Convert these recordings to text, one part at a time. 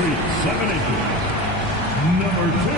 feet, 7 inches. Number 2.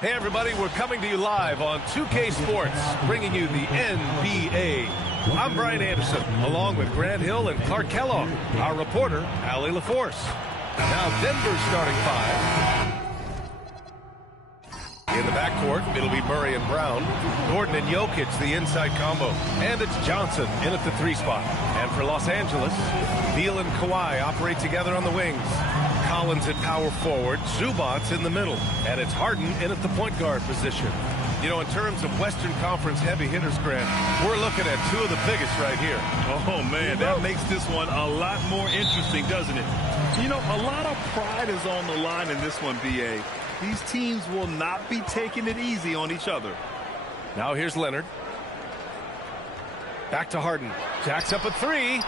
Hey everybody, we're coming to you live on 2K Sports, bringing you the NBA. I'm Brian Anderson, along with Grant Hill and Clark Kellogg, our reporter, Allie LaForce. Now Denver's starting 5. In the backcourt, it'll be Murray and Brown. Gordon and Jokic, the inside combo. And it's Johnson in at the 3 spot. And for Los Angeles, Beal and Kawhi operate together on the wings. Collins at power forward, Zubac's in the middle, and it's Harden in at the point guard position. You know, in terms of Western Conference heavy hitters, Grant, we're looking at 2 of the biggest right here. Oh, man, that makes this one a lot more interesting, doesn't it? You know, a lot of pride is on the line in this one, B.A. These teams will not be taking it easy on each other. Now here's Leonard. Back to Harden. Jacks up a 3.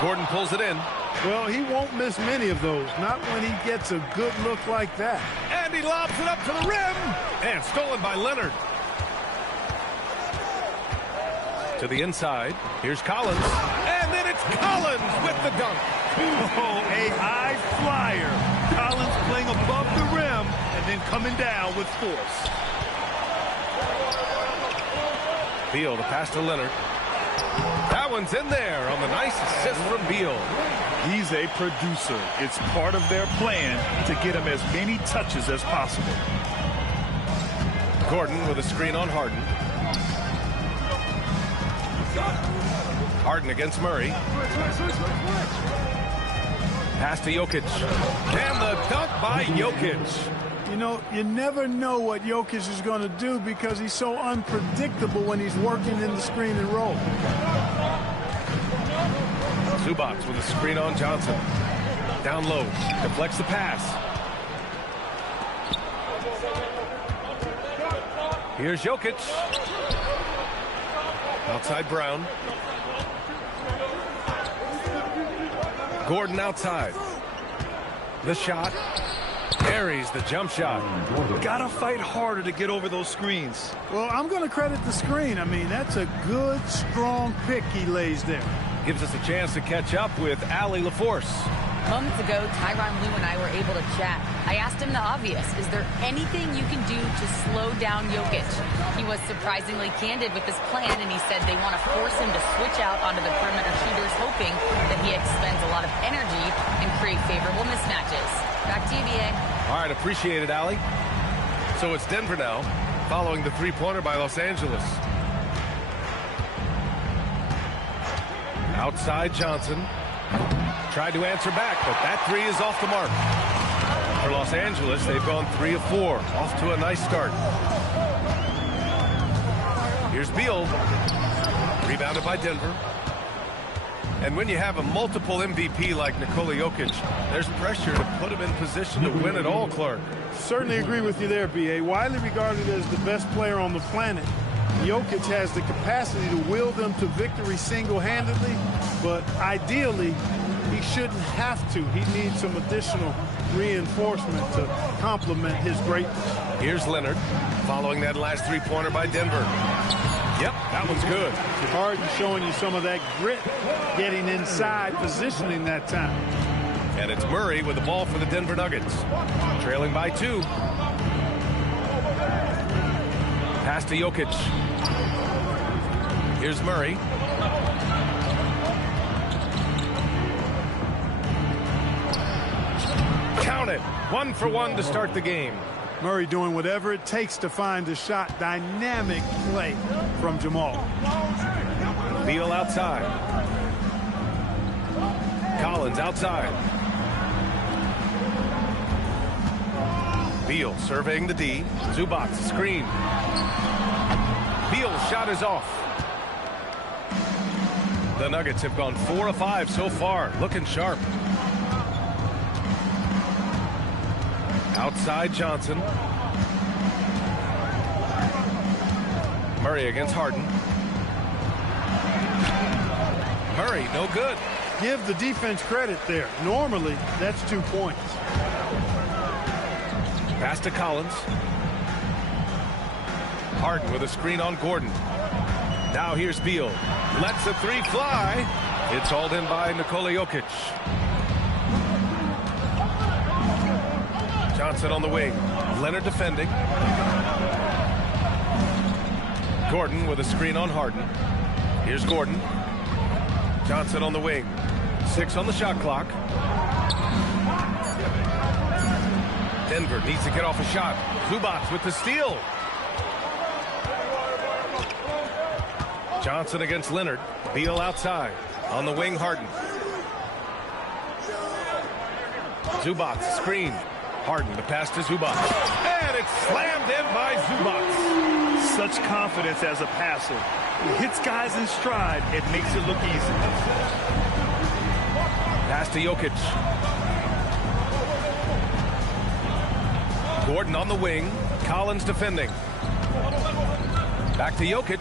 Gordon pulls it in. Well, he won't miss many of those, not when he gets a good look like that. And he lobs it up to the rim. And stolen by Leonard. To the inside. Here's Collins. And then it's Collins with the dunk. Oh, a high flyer. Collins playing above the rim and then coming down with force. Beal, the pass to Leonard. That one's in there on the nice assist from Beal. He's a producer. It's part of their plan to get him as many touches as possible. Gordon with a screen on Harden. Harden against Murray. Pass to Jokic. And the dunk by Jokic. You know, you never know what Jokic is going to do because he's so unpredictable when he's working in the screen and roll. Zubac with a screen on Johnson. Down low. Deflects the pass. Here's Jokic. Outside Brown. Gordon outside. The shot. Carries the jump shot. Gotta fight harder to get over those screens. Well, I'm going to credit the screen. I mean, that's a good, strong pick he lays there. Gives us a chance to catch up with Allie LaForce. Moments ago, Tyronn Lue and I were able to chat. I asked him the obvious. Is there anything you can do to slow down Jokic? He was surprisingly candid with his plan, and he said they want to force him to switch out onto the perimeter shooters, hoping that he expends a lot of energy and create favorable mismatches. Back to you, B.A. All right, appreciate it, Allie. So it's Denver now, following the three-pointer by Los Angeles. Outside Johnson. Tried to answer back, but that 3 is off the mark. For Los Angeles, they've gone 3 of 4. Off to a nice start. Here's Beal. Rebounded by Denver. And when you have a multiple MVP like Nikola Jokic, there's pressure to put him in position to win it all, Clark. Certainly agree with you there, B.A. Widely regarded as the best player on the planet, Jokic has the capacity to will them to victory single-handedly, but ideally, he shouldn't have to. He needs some additional reinforcement to complement his greatness. Here's Leonard, following that last three-pointer by Denver. Yep, that one's good. Harden showing you some of that grit, getting inside, positioning that time. And it's Murray with the ball for the Denver Nuggets. Trailing by 2. Pass to Jokic. Here's Murray. Count it. 1 for 1 to start the game. Murray doing whatever it takes to find the shot. Dynamic play from Jamal. Beal outside. Collins. Collins outside. Beal surveying the D. Zubac screen. Beal's shot is off. The Nuggets have gone 4 of 5 so far, looking sharp. Outside Johnson. Murray against Harden. Murray, no good. Give the defense credit there. Normally, that's 2 points. Pass to Collins. Harden with a screen on Gordon. Now here's Beal. Lets a 3 fly. It's hauled in by Nikola Jokic. Johnson on the wing. Leonard defending. Gordon with a screen on Harden. Here's Gordon. Johnson on the wing. 6 on the shot clock. Denver needs to get off a shot. Zubac with the steal. Johnson against Leonard. Beal outside. On the wing, Harden. Zubac screen. Harden the pass to Zubac. And it's slammed in by Zubac. Such confidence as a passer. He hits guys in stride. It makes it look easy. Pass to Jokic. Gordon on the wing. Collins defending. Back to Jokic.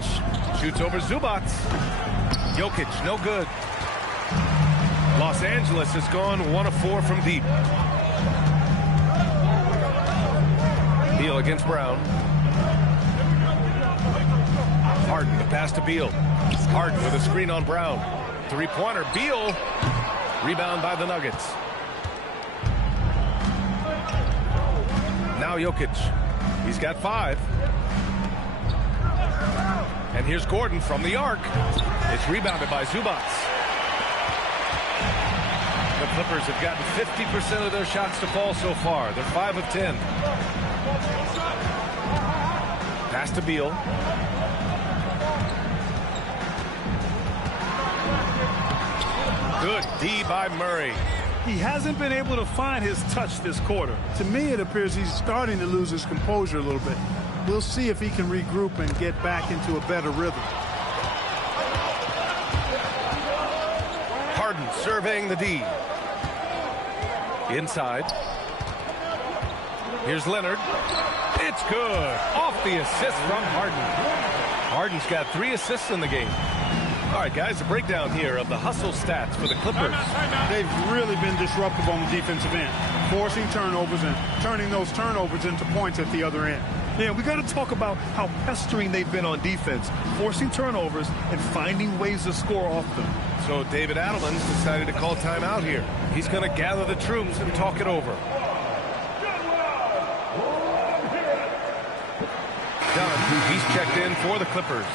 Shoots over Zubac. Jokic, no good. Los Angeles has gone 1 of 4 from deep. Beal against Brown. Harden, the pass to Beal. Harden with a screen on Brown. 3-pointer. Beal. Rebound by the Nuggets. Now Jokic. He's got 5. And here's Gordon from the arc. It's rebounded by Zubac. The Clippers have gotten 50% of their shots to fall so far. They're 5 of 10. Pass to Beal. Good D by Murray. He hasn't been able to find his touch this quarter. To me, it appears he's starting to lose his composure a little bit. We'll see if he can regroup and get back into a better rhythm. Harden surveying the D. Inside. Here's Leonard. It's good. Off the assist from Harden. Harden's got 3 assists in the game. All right, guys, a breakdown here of the hustle stats for the Clippers. They've really been disruptive on the defensive end, forcing turnovers and turning those turnovers into points at the other end. Yeah, we got to talk about how pestering they've been on defense, forcing turnovers and finding ways to score off them. So David Adelman's decided to call timeout here. He's going to gather the troops and talk it over. Dunn, he's checked in for the Clippers.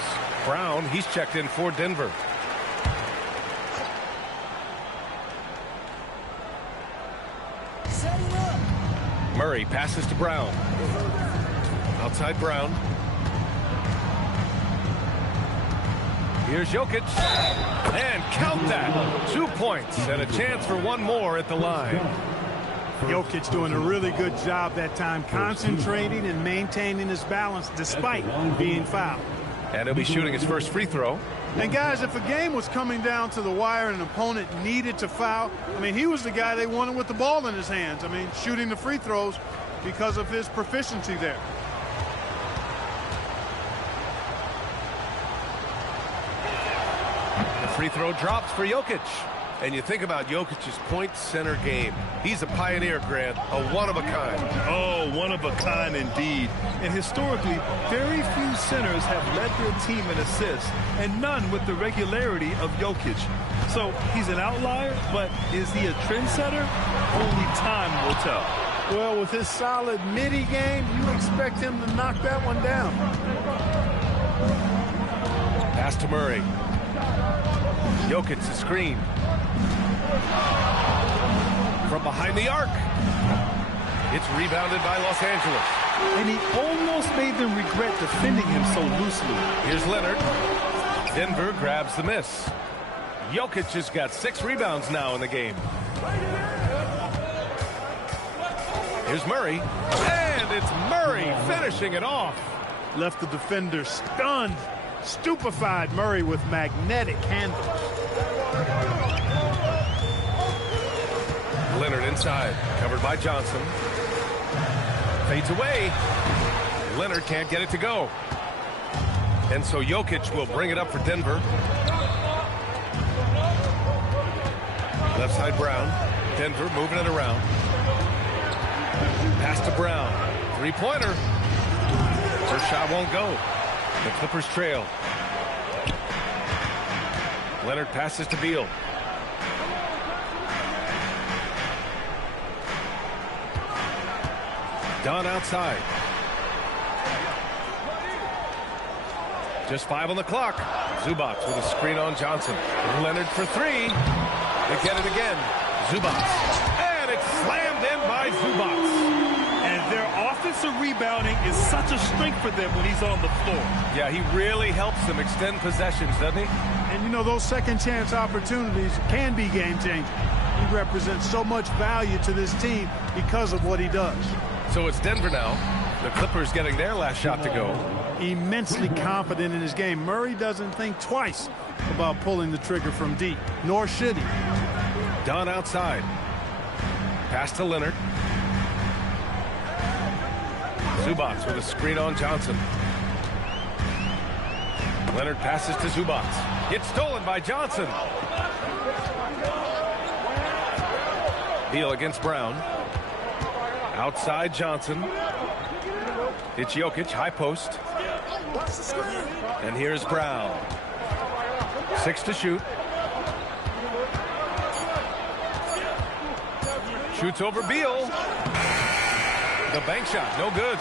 Brown, he's checked in for Denver. Murray passes to Brown. Outside Brown. Here's Jokic. And count that. 2 points and a chance for 1 more at the line. Jokic doing a really good job that time, concentrating and maintaining his balance despite being fouled. And he'll be shooting his first free throw. And guys, if a game was coming down to the wire and an opponent needed to foul, I mean, he was the guy they wanted with the ball in his hands. I mean, shooting the free throws because of his proficiency there. The free throw drops for Jokic. And you think about Jokic's point center game. He's a pioneer, Grant, a one-of-a-kind. Oh, one-of-a-kind indeed. And historically, very few centers have led their team in assists, and none with the regularity of Jokic. So he's an outlier, but is he a trendsetter? Only time will tell. Well, with his solid midi game, you expect him to knock that one down. Pass to Murray. Jokic the screen. From behind the arc. It's rebounded by Los Angeles. And he almost made them regret defending him so loosely. Here's Leonard. Denver grabs the miss. Jokic has got 6 rebounds now in the game. Here's Murray, and it's Murray finishing it off. Left the defender stunned, stupefied. Murray with magnetic handles. Leonard inside, covered by Johnson. Fades away. Leonard can't get it to go. And so Jokic will bring it up for Denver. Left side Brown. Denver moving it around. Pass to Brown. Three-pointer. First shot won't go. The Clippers trail. Leonard passes to Beal. Dunn outside. Just 5 on the clock. Zubac with a screen on Johnson. Leonard for 3. They get it again. Zubac. And it's slammed in by Zubac. And their offensive rebounding is such a strength for them when he's on the floor. Yeah, he really helps them extend possessions, doesn't he? And you know, those second chance opportunities can be game changing. He represents so much value to this team because of what he does. So it's Denver now. The Clippers getting their last shot to go. Immensely confident in his game. Murray doesn't think twice about pulling the trigger from deep, nor should he. Dunn outside. Pass to Leonard. Zubac with a screen on Johnson. Leonard passes to Zubac. It's stolen by Johnson. Beal against Brown. Outside Johnson. It's Jokic, high post. And here's Brown. 6 to shoot. Shoots over Beal. The bank shot, no good.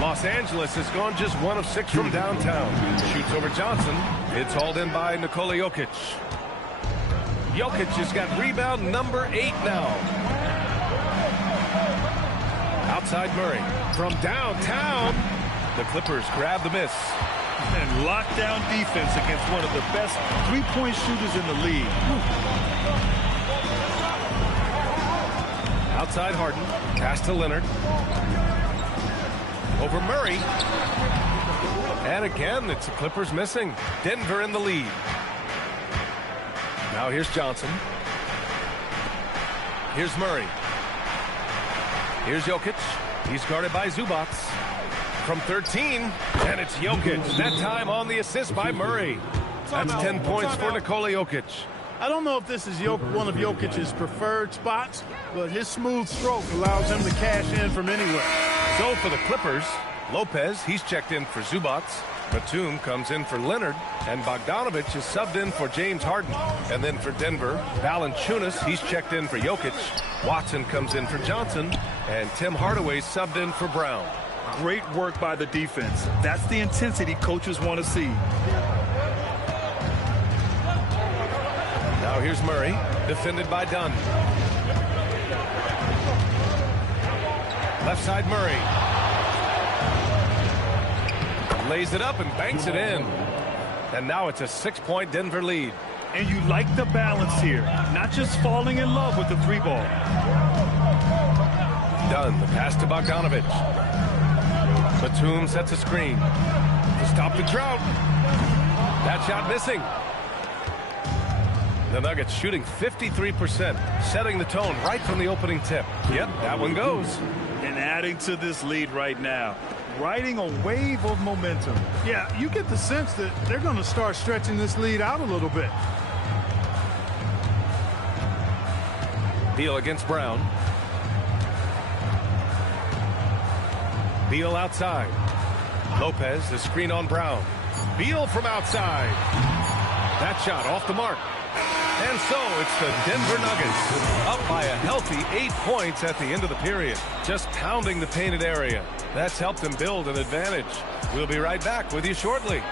Los Angeles has gone just 1 of 6 from downtown. Shoots over Johnson. It's hauled in by Nikola Jokic. Jokic has got rebound number 8 now. Outside Murray. From downtown, the Clippers grab the miss. And lockdown defense against one of the best three-point shooters in the league. Outside Harden. Pass to Leonard. Over Murray. And again, it's the Clippers missing. Denver in the lead. Now here's Johnson. Here's Murray. Here's Jokic. He's guarded by Zubac. From 13, and it's Jokic. That time on the assist by Murray. That's 10 points for Nikola Jokic. I don't know if this is one of Jokic's preferred spots, but his smooth stroke allows him to cash in from anywhere. So for the Clippers, Lopez, he's checked in for Zubac. Batum comes in for Leonard, and Bogdanovich is subbed in for James Harden. And then for Denver, Valanciunas, he's checked in for Jokic. Watson comes in for Johnson, and Tim Hardaway subbed in for Brown. Great work by the defense. That's the intensity coaches want to see. Now here's Murray, defended by Dunn. Left side Murray. Lays it up and banks it in. And now it's a 6-point Denver lead. And you like the balance here. Not just falling in love with the 3-ball. Dunn, the pass to Bogdanovich. Batum sets a screen to stop the drought. That shot missing. The Nuggets shooting 53%, setting the tone right from the opening tip. Yep, that one goes. And adding to this lead right now. Riding a wave of momentum. Yeah, you get the sense that they're going to start stretching this lead out a little bit. Beal against Brown. Beal outside. Lopez, the screen on Brown. Beal from outside. That shot off the mark. And so it's the Denver Nuggets up by a healthy 8 points at the end of the period. Just pounding the painted area. That's helped them build an advantage. We'll be right back with you shortly.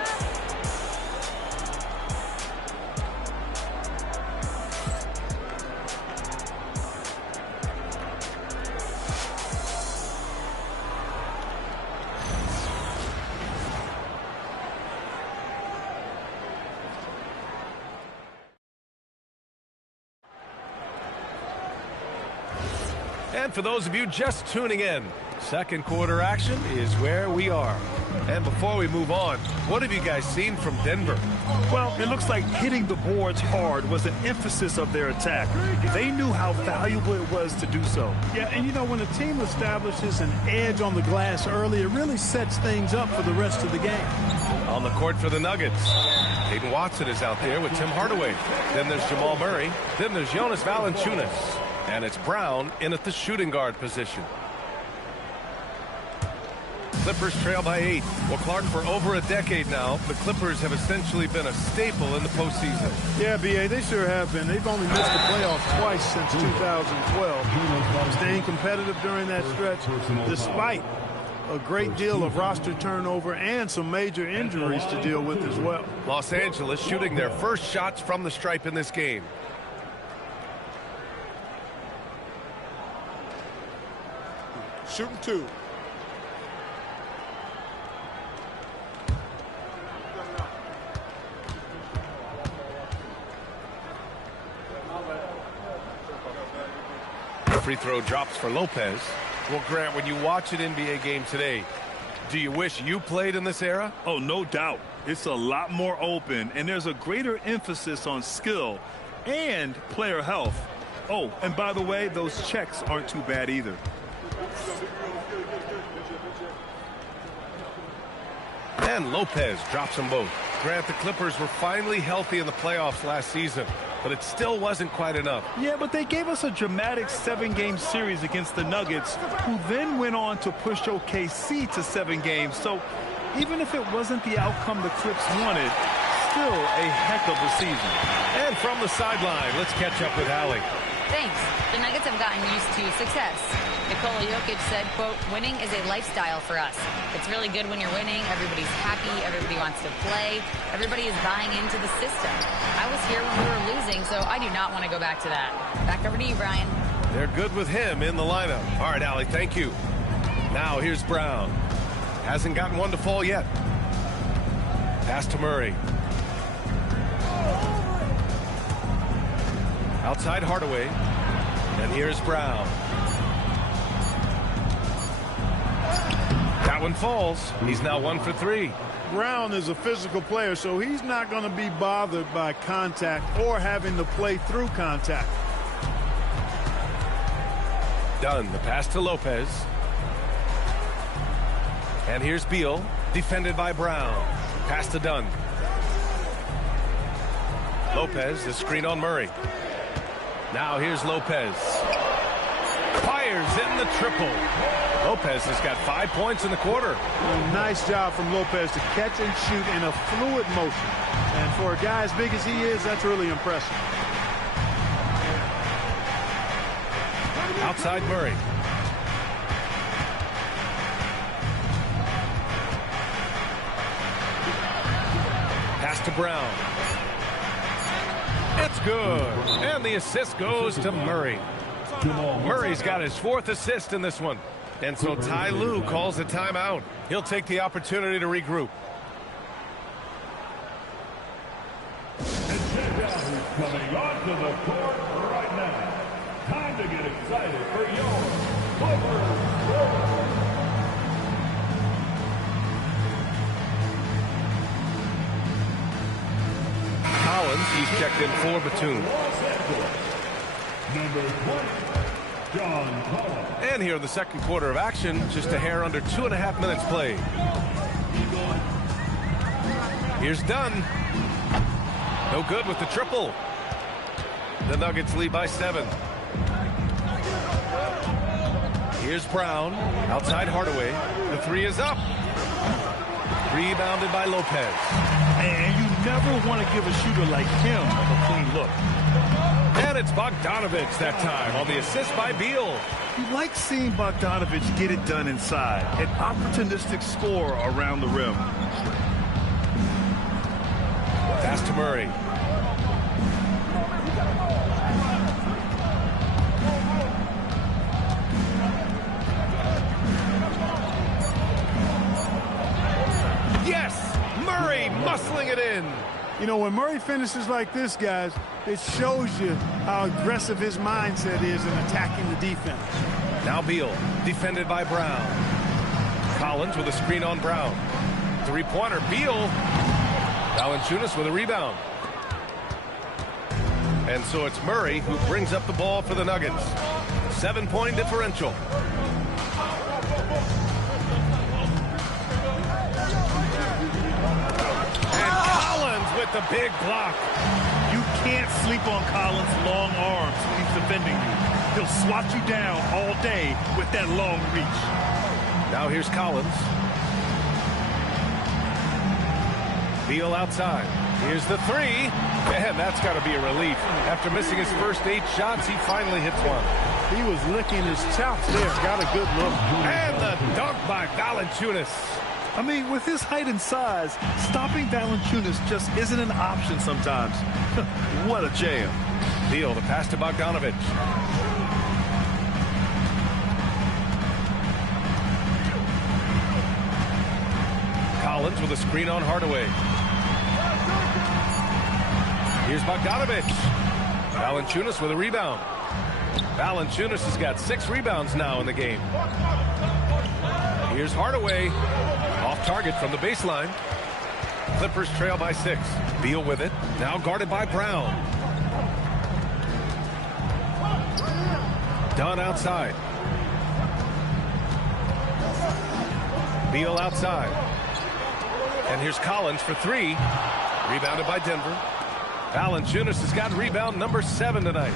And for those of you just tuning in, second quarter action is where we are. And before we move on, what have you guys seen from Denver? Well, it looks like hitting the boards hard was an emphasis of their attack. They knew how valuable it was to do so. Yeah, and you know, when a team establishes an edge on the glass early, it really sets things up for the rest of the game. On the court for the Nuggets, Hayden Watson is out there with Tim Hardaway. Then there's Jamal Murray. Then there's Jonas Valanciunas. And it's Brown in at the shooting guard position. Clippers trail by 8. Well, Clark, for over a decade now, the Clippers have essentially been a staple in the postseason. Yeah, B.A., they sure have been. They've only missed the playoffs twice since 2012. Staying competitive during that stretch, despite a great deal of roster turnover and some major injuries to deal with as well. Los Angeles shooting their first shots from the stripe in this game. Shooting 2. Free throw drops for Lopez. Well, Grant, when you watch an NBA game today, do you wish you played in this era? Oh, no doubt. It's a lot more open, and there's a greater emphasis on skill and player health. Oh, and by the way, those checks aren't too bad either. And Lopez drops them both. Grant, the Clippers were finally healthy in the playoffs last season, but it still wasn't quite enough. Yeah, but they gave us a dramatic 7-game series against the Nuggets, who then went on to push OKC to 7 games. So even if it wasn't the outcome the Clips wanted, still a heck of a season. And from the sideline, let's catch up with Allie. Thanks. The Nuggets have gotten used to success. Nikola Jokic said, quote, winning is a lifestyle for us. It's really good when you're winning. Everybody's happy. Everybody wants to play. Everybody is buying into the system. I was here when we were losing, so I do not want to go back to that. Back over to you, Brian. They're good with him in the lineup. All right, Allie, thank you. Now here's Brown. Hasn't gotten one to fall yet. Pass to Murray. Outside Hardaway. And here's Brown. That one falls. He's now 1 for 3. Brown is a physical player, so he's not going to be bothered by contact or having to play through contact. Dunn, the pass to Lopez. And here's Beal, defended by Brown. Pass to Dunn. Lopez, the screen on Murray. Now here's Lopez. Fires in the triple. Lopez has got 5 points in the quarter. Nice job from Lopez to catch and shoot in a fluid motion. And for a guy as big as he is, that's really impressive. Outside Murray. Pass to Brown. It's good. And the assist goes to Murray. Murray's got his 4th assist in this one. And so Ty Lue calls a timeout. He'll take the opportunity to regroup. And check out who's coming onto the court right now. Time to get excited for your Clippers. Collins, he's checked in for Batum. Number 20, John Collins. And here in the second quarter of action, just a hair under 2.5 minutes played. Here's Dunn. No good with the triple. The Nuggets lead by 7. Here's Brown. Outside Hardaway. The 3 is up. Rebounded by Lopez. And you never want to give a shooter like him a clean look. And it's Bogdanovich that time on the assist by Beal. You like seeing Bogdanovich get it done inside. An opportunistic score around the rim. Pass to Murray. Yes! Murray muscling it in. You know, when Murray finishes like this, guys, it shows you how aggressive his mindset is in attacking the defense. Now Beal, defended by Brown. Collins with a screen on Brown. Three-pointer, Beal. Valanciunas with a rebound. And so it's Murray who brings up the ball for the Nuggets. 7-point differential. And Collins with the big block. You can't sleep on Collins' long arms when he's defending you. He'll swat you down all day with that long reach. Now here's Collins. Beal outside. Here's the three. Man, that's got to be a relief. After missing his first 8 shots, he finally hits one. He was licking his chops there. Got a good look. And the dunk by Valanciunas. I mean, with his height and size, stopping Valanciunas just isn't an option sometimes. What a jam. Beal, the pass to Bogdanovic. Collins with a screen on Hardaway. Here's Bogdanovic. Valanciunas with a rebound. Valanciunas has got 6 rebounds now in the game. Here's Hardaway. Off target from the baseline. Clippers trail by 6. Beal with it. Now guarded by Brown. Dunn outside. Beal outside. And here's Collins for 3. Rebounded by Denver. Valanciunas has got rebound number 7 tonight.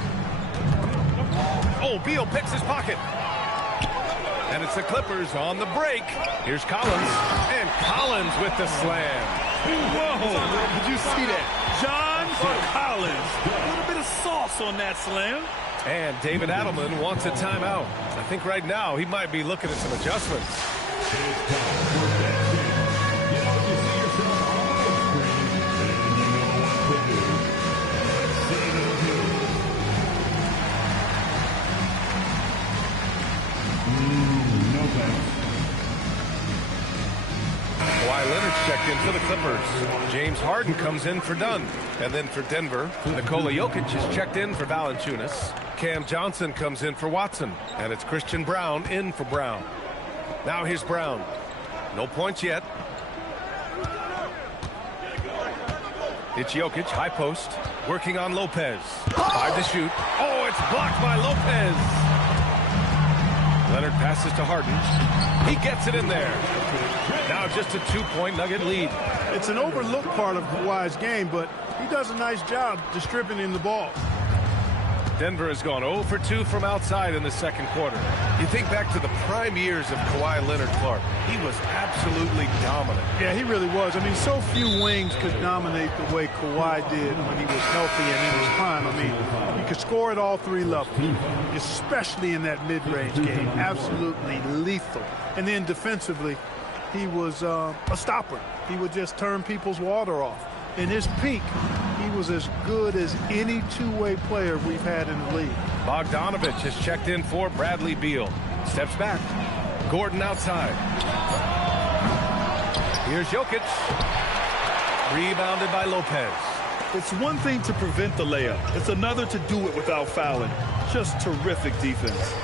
Oh, Beal picks his pocket. And it's the Clippers on the break. Here's Collins. And Collins with the slam. Whoa, did you see that? John Collins. A little bit of sauce on that slam. And David Adelman wants a timeout. I think right now he might be looking at some adjustments. Kawhi Leonard's checked in for the Clippers. James Harden comes in for Dunn. And then for Denver, Nikola Jokic is checked in for Valanciunas. Cam Johnson comes in for Watson. And it's Christian Brown in for Brown. Now here's Brown. No points yet. It's Jokic, high post, working on Lopez. 5 to shoot. Oh, it's blocked by Lopez. Leonard passes to Harden. He gets it in there. Now just a 2-point Nugget lead. It's an overlooked part of Kawhi's game, but he does a nice job distributing the ball. Denver has gone 0 for 2 from outside in the second quarter. You think back to the prime years of Kawhi Leonard, Clark. He was absolutely dominant. Yeah, he really was. I mean, so few wings could dominate the way Kawhi did when he was healthy and in his prime. I mean, he could score at all 3 levels, especially in that mid-range game. Absolutely lethal. And then defensively, he was a stopper. He would just turn people's water off. In his peak, he was as good as any 2-way player we've had in the league. Bogdanovic has checked in for Bradley Beal. Steps back. Gordon outside. Here's Jokic. Rebounded by Lopez. It's one thing to prevent the layup. It's another to do it without fouling. Just terrific defense.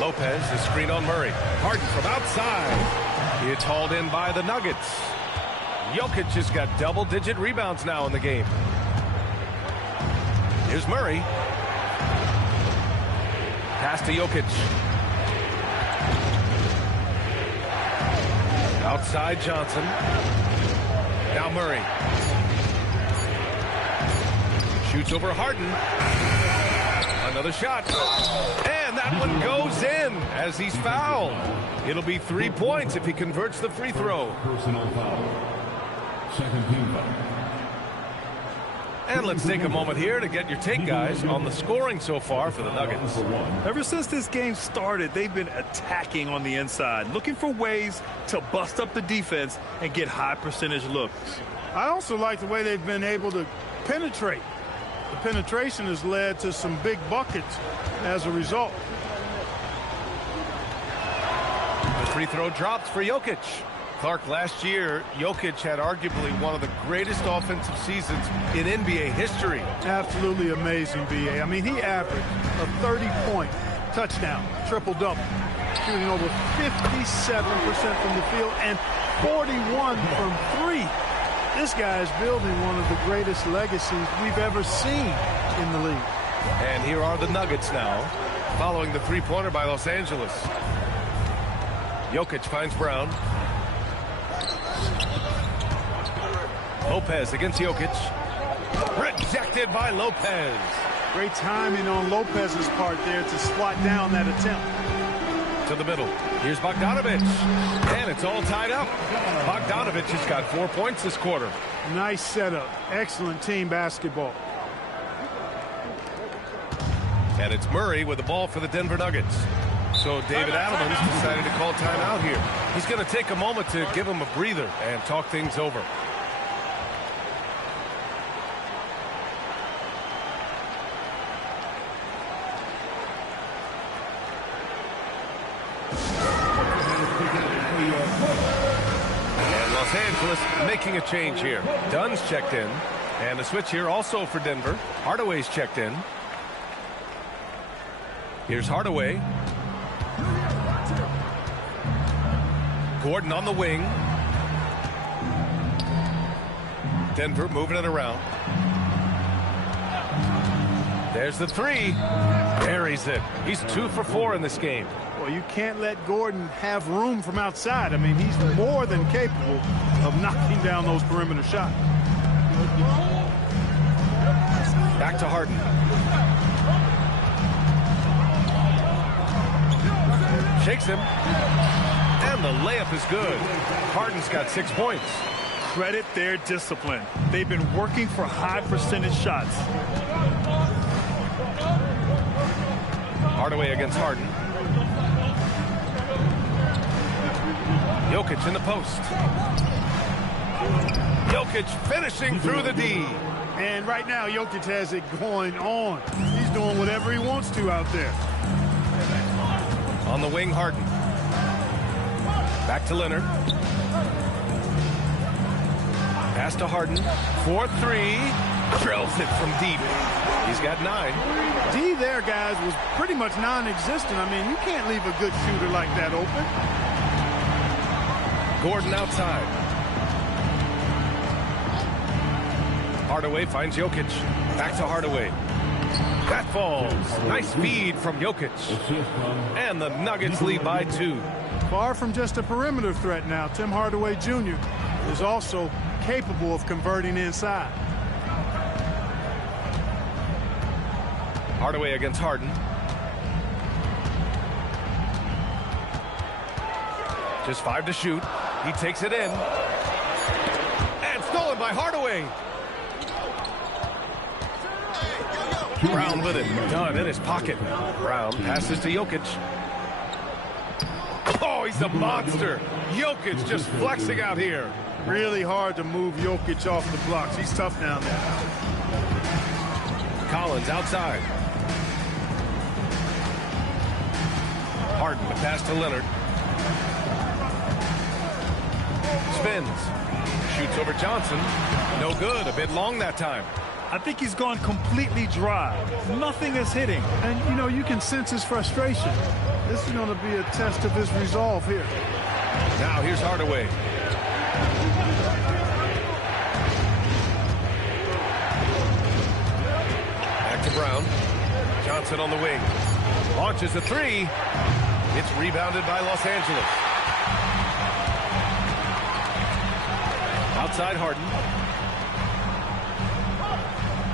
Lopez is screen on Murray. Harden from outside. It's hauled in by the Nuggets. Jokic has got double-digit rebounds now in the game. Here's Murray. Pass to Jokic. Outside Johnson. Now Murray. Shoots over Harden. Another shot. And that one goes in as he's fouled. It'll be 3 points if he converts the free throw. Personal foul. Second team foul. And let's take a moment here to get your take, guys, on the scoring so far for the Nuggets. Ever since this game started, they've been attacking on the inside, looking for ways to bust up the defense and get high percentage looks. I also like the way they've been able to penetrate. The penetration has led to some big buckets as a result. The free throw drops for Jokic. Clark, last year, Jokic had arguably one of the greatest offensive seasons in NBA history. Absolutely amazing, B.A. I mean, he averaged a 30-point touchdown, triple-double, shooting over 57% from the field and 41 from three. This guy is building one of the greatest legacies we've ever seen in the league. And here are the Nuggets now, following the three-pointer by Los Angeles. Jokic finds Brown. Lopez against Jokic. Rejected by Lopez. Great timing on Lopez's part there to swat down that attempt. To the middle. Here's Bogdanovic. And it's all tied up. Bogdanovic has got 4 points this quarter. Nice setup. Excellent team basketball. And it's Murray with the ball for the Denver Nuggets. So David Adelman's decided to call timeout here. He's going to take a moment to give him a breather and talk things over. And Los Angeles making a change here. Dunn's checked in. And a switch here also for Denver. Hardaway's checked in. Here's Hardaway. Gordon on the wing. Denver moving it around. There's the three. Buries it. He's 2 for 4 in this game. Well, you can't let Gordon have room from outside. I mean, he's more than capable of knocking down those perimeter shots. Back to Harden. Shakes him. And the layup is good. Harden's got 6 points. Credit their discipline. They've been working for high percentage shots. Hardaway against Harden. Jokic in the post. Jokic finishing through the D. And right now, Jokic has it going on. He's doing whatever he wants to out there. On the wing, Harden. Back to Leonard. Pass to Harden. 4-3. Drills it from deep. He's got 9. D there, guys, was pretty much non-existent. I mean, you can't leave a good shooter like that open. Gordon outside. Hardaway finds Jokic. Back to Hardaway. That falls. Nice feed from Jokic. And the Nuggets lead by 2. Far from just a perimeter threat now, Tim Hardaway Jr. is also capable of converting inside. Hardaway against Harden. Just 5 to shoot. He takes it in. And stolen by Hardaway. Brown with it. Dunn in his pocket. Brown passes to Jokic. Oh, he's a monster. Jokic just flexing out here. Really hard to move Jokic off the blocks. He's tough down there. Collins outside. Harden, the pass to Leonard. Spins. Shoots over Johnson. No good. A bit long that time. I think he's gone completely dry. Nothing is hitting. And, you know, you can sense his frustration. This is going to be a test of his resolve here. Now here's Hardaway. Back to Brown. Johnson on the wing. Launches a 3. It's rebounded by Los Angeles. Outside Harden.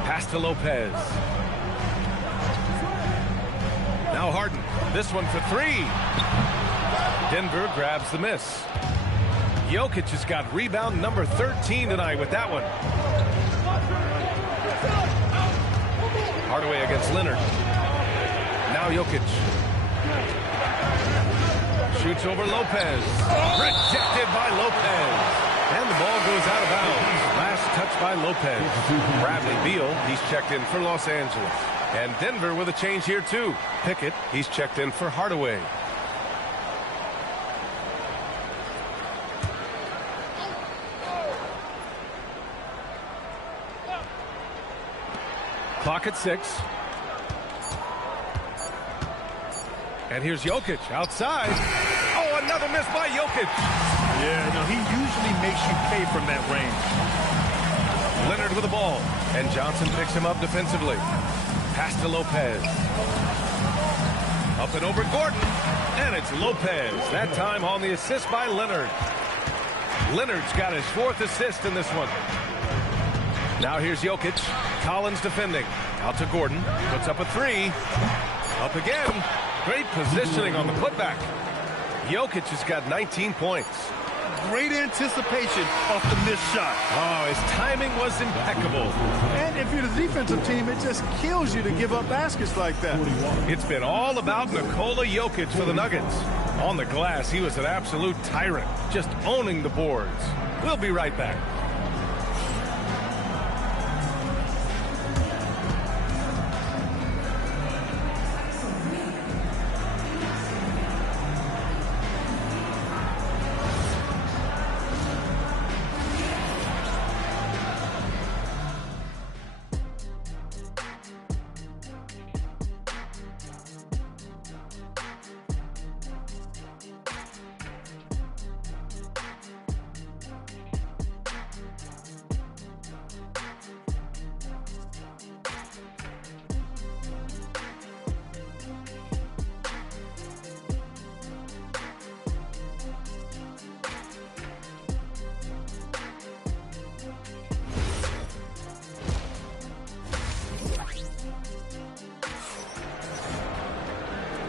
Pass to Lopez. Now Harden. This one for 3. Denver grabs the miss. Jokic has got rebound number 13 tonight with that one. Hardaway against Leonard. Now Jokic. Shoots over Lopez. Rejected by Lopez. And the ball goes out of bounds. Last touch by Lopez. Bradley Beal, he's checked in for Los Angeles. And Denver with a change here too. Pickett, he's checked in for Hardaway. Clock at 6. And here's Jokic outside. Oh, another miss by Jokic. Yeah, no, he usually makes you pay from that range. Leonard with the ball. And Johnson picks him up defensively. Pass to Lopez. Up and over Gordon. And it's Lopez. That time on the assist by Leonard. Leonard's got his 4th assist in this one. Now here's Jokic. Collins defending. Out to Gordon. Puts up a 3. Up again. Great positioning on the putback. Jokic has got 19 points. Great anticipation off the missed shot. Oh, his timing was impeccable. And if you're the defensive team, it just kills you to give up baskets like that. It's been all about Nikola Jokic for the Nuggets. On the glass, he was an absolute tyrant, just owning the boards. We'll be right back.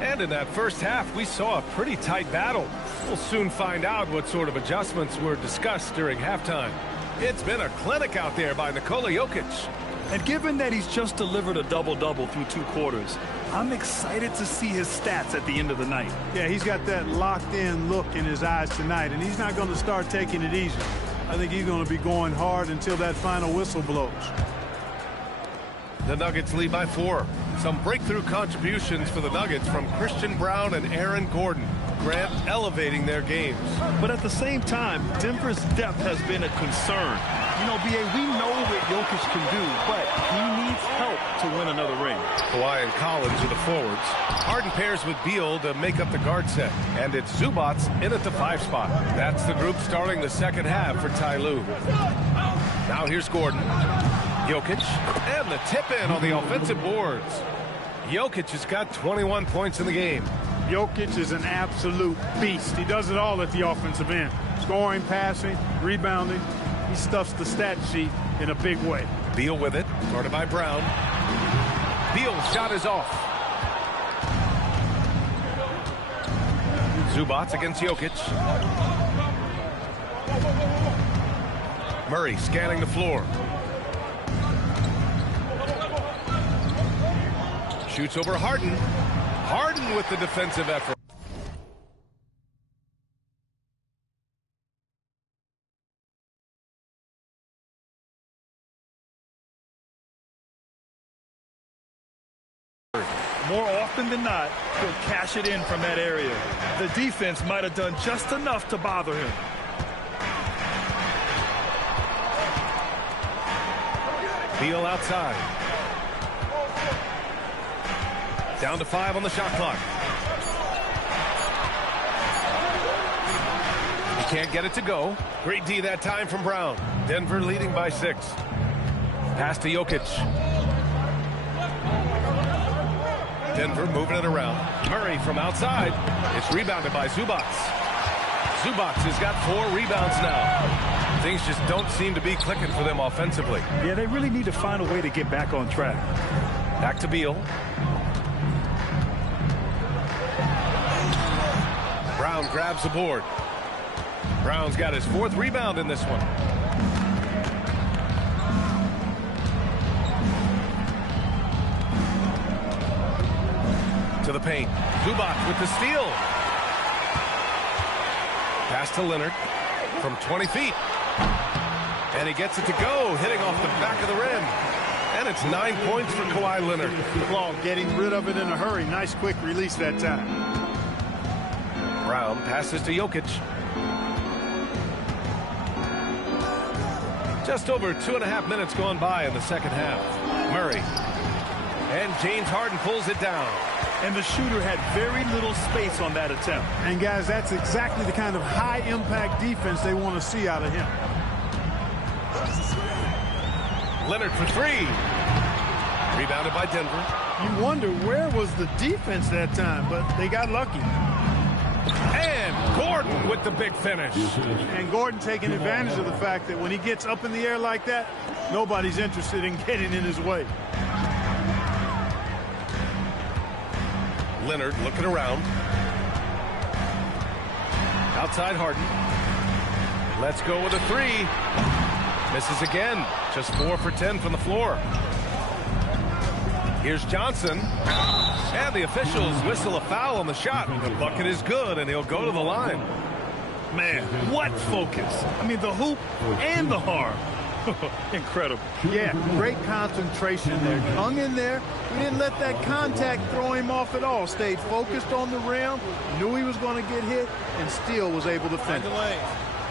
And in that first half, we saw a pretty tight battle. We'll soon find out what sort of adjustments were discussed during halftime. It's been a clinic out there by Nikola Jokic. And given that he's just delivered a double-double through 2 quarters, I'm excited to see his stats at the end of the night. Yeah, he's got that locked-in look in his eyes tonight, and he's not going to start taking it easy. I think he's going to be going hard until that final whistle blows. The Nuggets lead by 4. Some breakthrough contributions for the Nuggets from Christian Braun and Aaron Gordon. Grant elevating their games. But at the same time, Denver's depth has been a concern. You know, B.A., we know what Jokic can do, but he needs help to win another ring. Kawhi and Collins are the forwards. Harden pairs with Beal to make up the guard set. And it's Zubac in at the 5 spot. That's the group starting the second half for Ty Lue. Now here's Gordon. Jokic, and the tip-in on the offensive boards. Jokic has got 21 points in the game. Jokic is an absolute beast. He does it all at the offensive end. Scoring, passing, rebounding. He stuffs the stat sheet in a big way. Beal with it, guarded by Brown. Beal's shot is off. Zubac against Jokic. Murray scanning the floor. Shoots over Harden. Harden with the defensive effort. More often than not, he'll cash it in from that area. The defense might have done just enough to bother him. Beal outside. Down to 5 on the shot clock. He can't get it to go. Great D that time from Brown. Denver leading by 6. Pass to Jokic. Denver moving it around. Murray from outside. It's rebounded by Zubac. Zubac has got 4 rebounds now. Things just don't seem to be clicking for them offensively. Yeah, they really need to find a way to get back on track. Back to Beal. Brown grabs the board. Brown's got his 4th rebound in this one. To the paint. Zubac with the steal. Pass to Leonard from 20 feet. And he gets it to go, hitting off the back of the rim. And it's 9 points for Kawhi Leonard. Claw getting rid of it in a hurry. Nice quick release that time. Brown passes to Jokic. Just over 2.5 minutes gone by in the second half. Murray And James Harden pulls it down. And the shooter had very little space on that attempt. And, guys, that's exactly the kind of high-impact defense they want to see out of him. Leonard for three. Rebounded by Denver. You wonder where was the defense that time, but they got lucky. And Gordon with the big finish. And Gordon taking advantage of the fact that when he gets up in the air like that, nobody's interested in getting in his way. Leonard looking around. Outside Harden. Let's go with a three. Misses again. Just 4 for 10 from the floor. Here's Johnson. And the officials whistle a foul on the shot. The bucket is good, and he'll go to the line. Man, what focus. I mean, the hoop and the harm. Incredible. Yeah, great concentration there. Hung in there. He didn't let that contact throw him off at all. Stayed focused on the rim, knew he was going to get hit, and still was able to finish. Mind the lanes.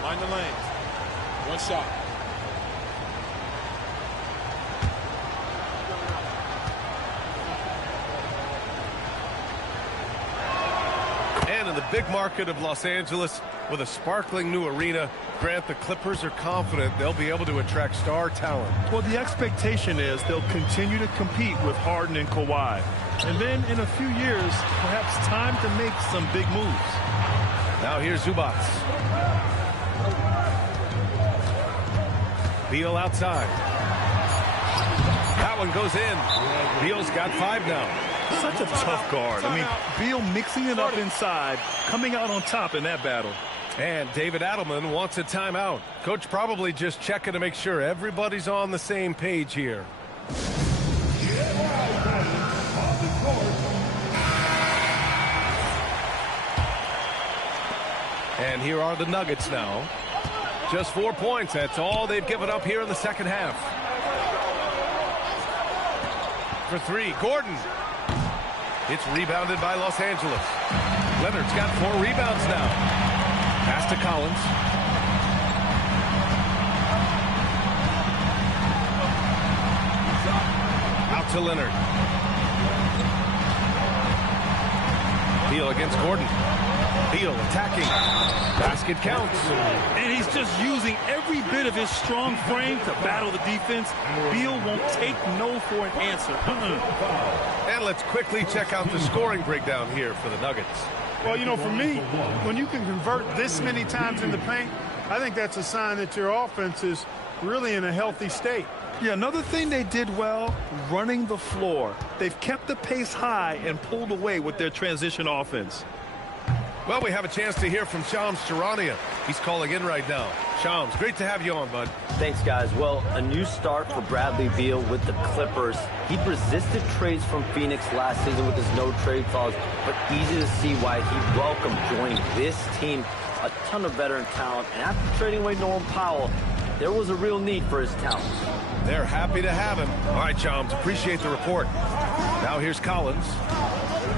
Mind the lanes. One shot. And in the big market of Los Angeles, with a sparkling new arena, Grant, the Clippers are confident they'll be able to attract star talent. Well, the expectation is they'll continue to compete with Harden and Kawhi. And then in a few years, perhaps time to make some big moves. Now here's Zubac. Beal outside. That one goes in. Beal's got 5 now. Such a tough guard. I mean, Beal mixing it up inside, coming out on top in that battle. And David Adelman wants a timeout. Coach probably just checking to make sure everybody's on the same page here. And here are the Nuggets now. Just 4 points. That's all they've given up here in the second half. For three, Gordon. It's rebounded by Los Angeles. Leonard's got 4 rebounds now. Pass to Collins. Out to Leonard. Beal against Gordon. Beal attacking. Basket counts. And he's just using every bit of his strong frame to battle the defense. Beal won't take no for an answer. And let's quickly check out the scoring breakdown here for the Nuggets. Well, you know, for me, when you can convert this many times in the paint, I think that's a sign that your offense is really in a healthy state. Yeah, another thing they did well, running the floor. They've kept the pace high and pulled away with their transition offense. Well, we have a chance to hear from Shams Charania. He's calling in right now. Shams, great to have you on, bud. Thanks, guys. Well, a new start for Bradley Beal with the Clippers. He resisted trades from Phoenix last season with his no-trade clause, but easy to see why he welcomed joining this team. A ton of veteran talent, and after trading away Norman Powell, there was a real need for his talent. They're happy to have him. All right, Shams, appreciate the report. Now here's Collins.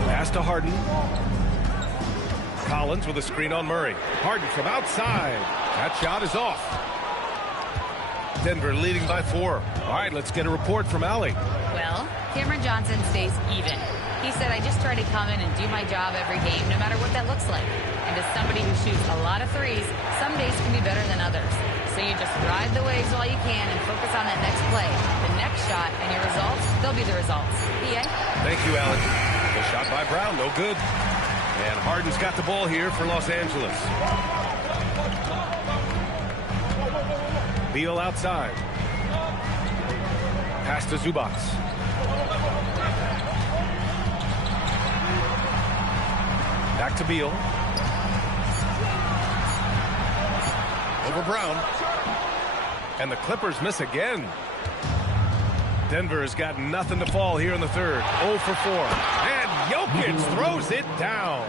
Pass to Harden. Collins with a screen on Murray. Harden from outside. That shot is off. Denver leading by 4. All right, let's get a report from Allie. Well, Cameron Johnson stays even. He said, I just try to come in and do my job every game, no matter what that looks like. And as somebody who shoots a lot of threes, some days can be better than others. So you just ride the waves while you can and focus on that next play. The next shot and your results, they'll be the results. PA? Thank you, Allie. The shot by Brown, no good. And Harden's got the ball here for Los Angeles. Beal outside. Pass to Zubac. Back to Beal. Over Brown. And the Clippers miss again. Denver has got nothing to fall here in the third. 0 for 4. And Jokic throws it down.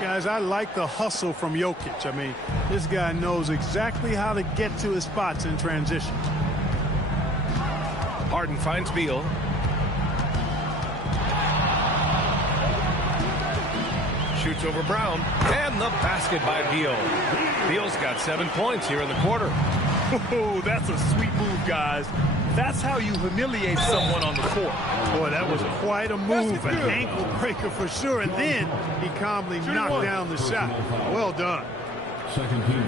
Guys, I like the hustle from Jokic. I mean, this guy knows exactly how to get to his spots in transition. Harden finds Beal. Shoots over Brown. And the basket by Beal. Beal's got 7 points here in the quarter. Oh, that's a sweet move, guys. That's how you humiliate someone on the court. Boy, that was quite a move, an ankle breaker for sure. And then he calmly knocked down the shot. Well done. Second team.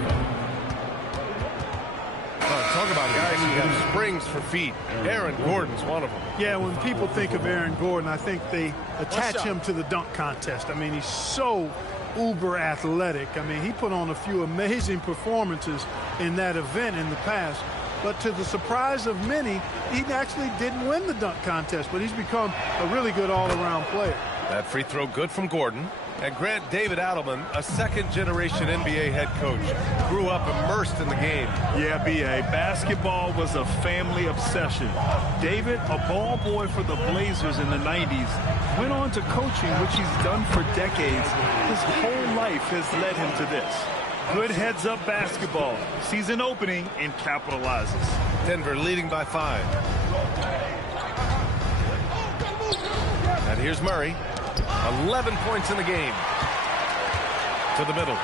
Talk about guys who have springs for feet. Aaron Gordon's one of them. Yeah, when people think of Aaron Gordon, I think they attach him to the dunk contest. I mean, he's so uber athletic. I mean, he put on a few amazing performances in that event in the past. But to the surprise of many, he actually didn't win the dunk contest, but he's become a really good all-around player. That free throw good from Gordon. And Grant David Adelman, a second-generation NBA head coach, grew up immersed in the game. Yeah, B.A., basketball was a family obsession. David, a ball boy for the Blazers in the 90s, went on to coaching, which he's done for decades. His whole life has led him to this. Good heads-up basketball. Season opening and capitalizes. Denver leading by 5. And here's Murray. 11 points in the game. To the middle.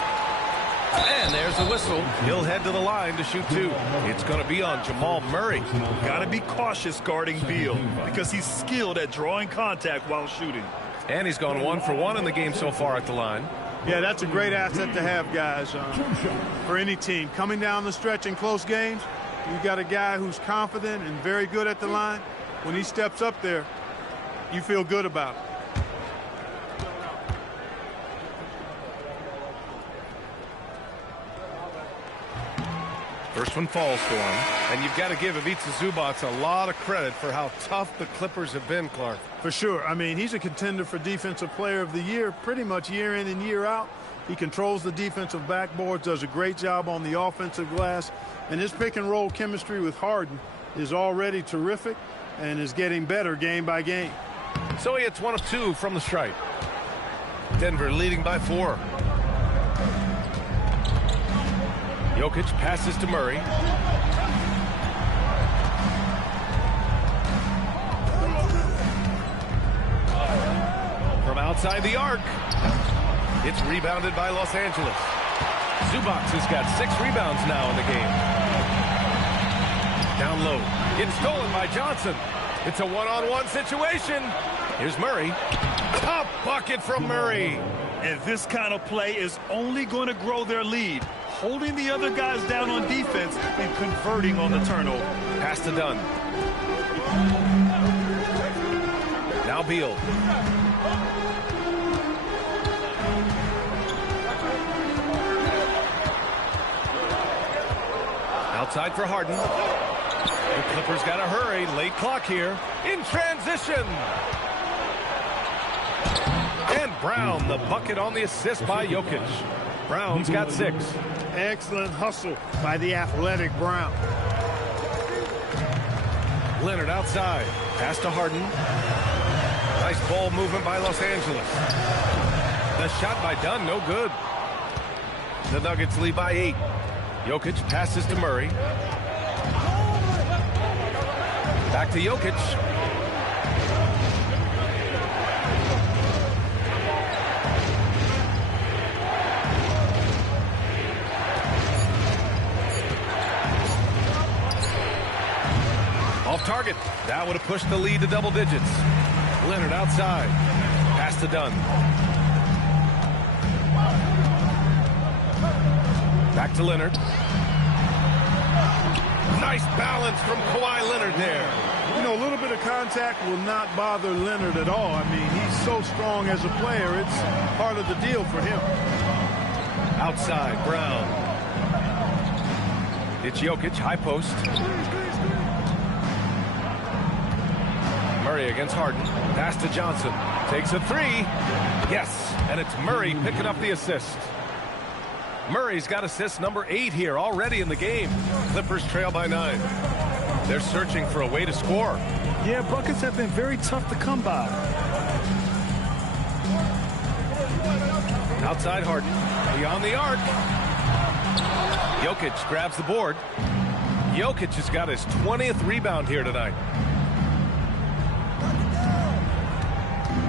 And there's the whistle. He'll head to the line to shoot 2. It's going to be on Jamal Murray. Got to be cautious guarding Beal because he's skilled at drawing contact while shooting. And he's gone 1 for 1 in the game so far at the line. Yeah, that's a great asset to have, guys, for any team. Coming down the stretch in close games, you got a guy who's confident and very good at the line. When he steps up there, you feel good about it. First one falls for him. And you've got to give Ivica Zubac a lot of credit for how tough the Clippers have been, Clark. For sure. I mean, he's a contender for Defensive Player of the Year pretty much year in and year out. He controls the defensive backboards, does a great job on the offensive glass, and his pick-and-roll chemistry with Harden is already terrific and is getting better game by game. So he hits 1 of 2 from the stripe. Denver leading by 4. Jokic passes to Murray. From outside the arc. It's rebounded by Los Angeles. Zubac has got 6 rebounds now in the game. Down low. It's stolen by Johnson. It's a one-on-one situation. Here's Murray. Top bucket from Murray. And this kind of play is only going to grow their lead. Holding the other guys down on defense and converting on the turnover. Pass to Dunn. Now Beal. Outside for Harden. The Clippers got to hurry. Late clock here. In transition. And Brown, the bucket on the assist by Jokic. Brown's got 6. Excellent hustle by the athletic Brown. Leonard outside. Pass to Harden. Nice ball movement by Los Angeles. The shot by Dunn, no good. The Nuggets lead by 8. Jokic passes to Murray. Back to Jokic. Off target. That would have pushed the lead to double digits. Leonard outside. Pass to Dunn. Back to Leonard. Nice balance from Kawhi Leonard there. You know, a little bit of contact will not bother Leonard at all. I mean, he's so strong as a player. It's part of the deal for him. Outside, Brown. It's Jokic, high post. Murray against Harden. Pass to Johnson. Takes a 3. Yes, and it's Murray picking up the assist. Murray's got assist number 8 here already in the game. Clippers trail by 9. They're searching for a way to score. Yeah, buckets have been very tough to come by. Outside Harden. Beyond the arc. Jokic grabs the board. Jokic has got his 20th rebound here tonight.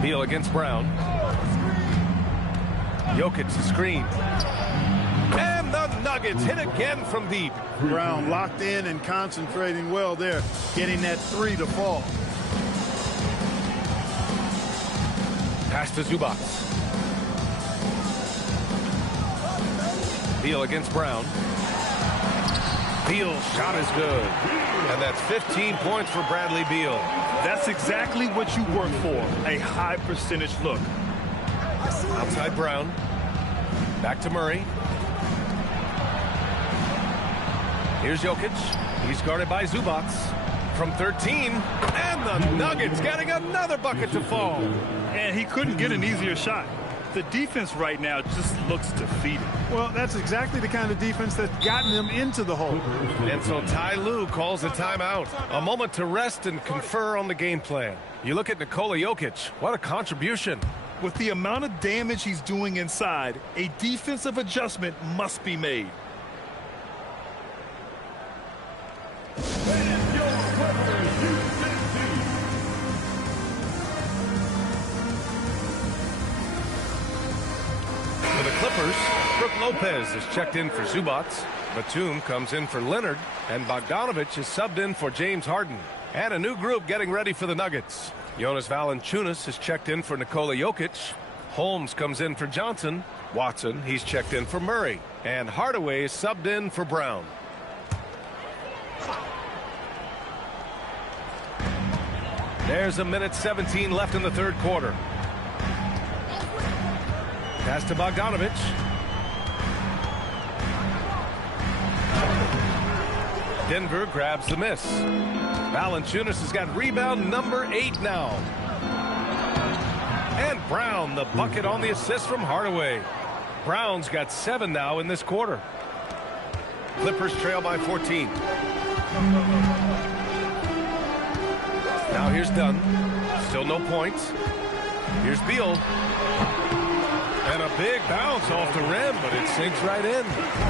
Beal against Brown. Jokic the screen. And the Nuggets hit again from deep. Brown locked in and concentrating well there, getting that three to fall. Pass to Zubac. Beal against Brown. Beal's shot is good. And that's 15 points for Bradley Beal. That's exactly what you work for, a high percentage look. Outside Brown. Back to Murray. Here's Jokic. He's guarded by Zubac. From 13. And the Nuggets getting another bucket to fall. And he couldn't get an easier shot. The defense right now just looks defeated. Well, that's exactly the kind of defense that's gotten them into the hole. And so Ty Lue calls a timeout. A moment to rest and confer on the game plan. You look at Nikola Jokic. What a contribution. With the amount of damage he's doing inside, a defensive adjustment must be made. For the Clippers, Brook Lopez is checked in for Zubac. Batum comes in for Leonard, and Bogdanovich is subbed in for James Harden. And a new group getting ready for the Nuggets. Jonas Valanciunas is checked in for Nikola Jokic. Holmes comes in for Johnson. Watson, he's checked in for Murray. And Hardaway is subbed in for Brown. There's a minute 17 left in the third quarter. Pass to Bogdanovich. Denver grabs the miss. Valanciunas has got rebound number 8 now. And Brown, the bucket on the assist from Hardaway. Brown's got 7 now in this quarter. Clippers trail by 14. Now here's Dunn. Still no points. Here's Beal. And a big bounce off the rim, but it sinks right in.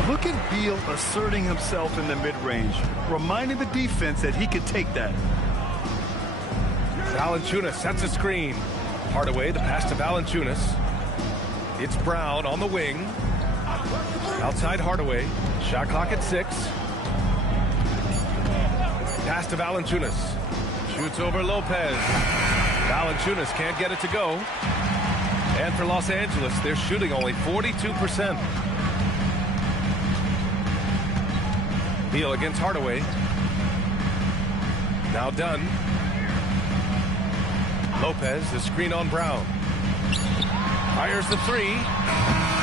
Look at Beal asserting himself in the mid-range, reminding the defense that he could take that. Valanciunas sets a screen. Hardaway, the pass to Valanciunas. It's Brown on the wing. Outside Hardaway. Shot clock at 6. Pass to Valanciunas. Shoots over Lopez. Valanciunas can't get it to go. And for Los Angeles, they're shooting only 42%. Beal against Hardaway. Now Dunn. Lopez, the screen on Brown. Fires the three.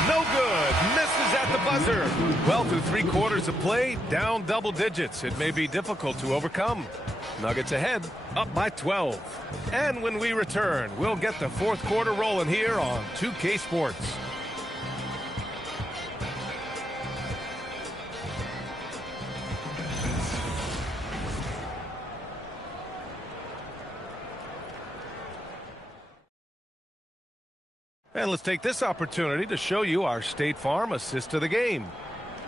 No good. Misses at the buzzer. Well, through 3 quarters of play, down double digits. It may be difficult to overcome. Nuggets ahead, up by 12. And when we return, we'll get the fourth quarter rolling here on 2K Sports. And let's take this opportunity to show you our State Farm assist to the game.